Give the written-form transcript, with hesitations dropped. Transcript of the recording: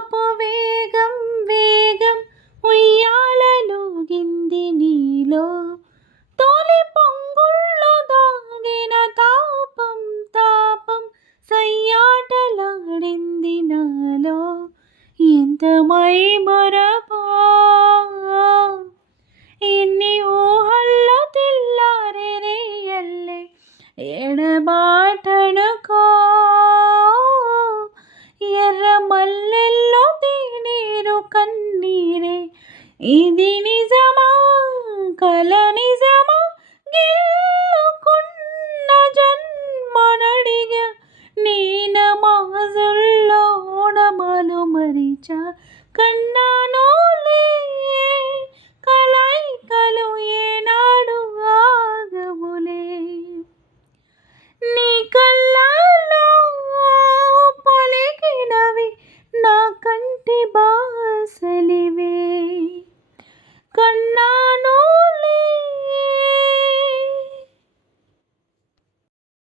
పాపపు వేగం వేగం ఉయ్యాలలుగింది నీలో, తొలి పొంగుల్లో దాగిన తాపం తాపం సయ్యాటలాడింది నాలో. ఎంత మైమరపో ఎన్ని ఊహల్లో తెల్లారే రేయల్లే ఎడబాటనుకో, ఎర్ర మల్లెల్లో తేనీరు కన్నీరే. ఇది నిజమా కల నిజమా గెలుకున్న జన్మనడిగా, నీ నమాజుల్లో నమాలు మరిచా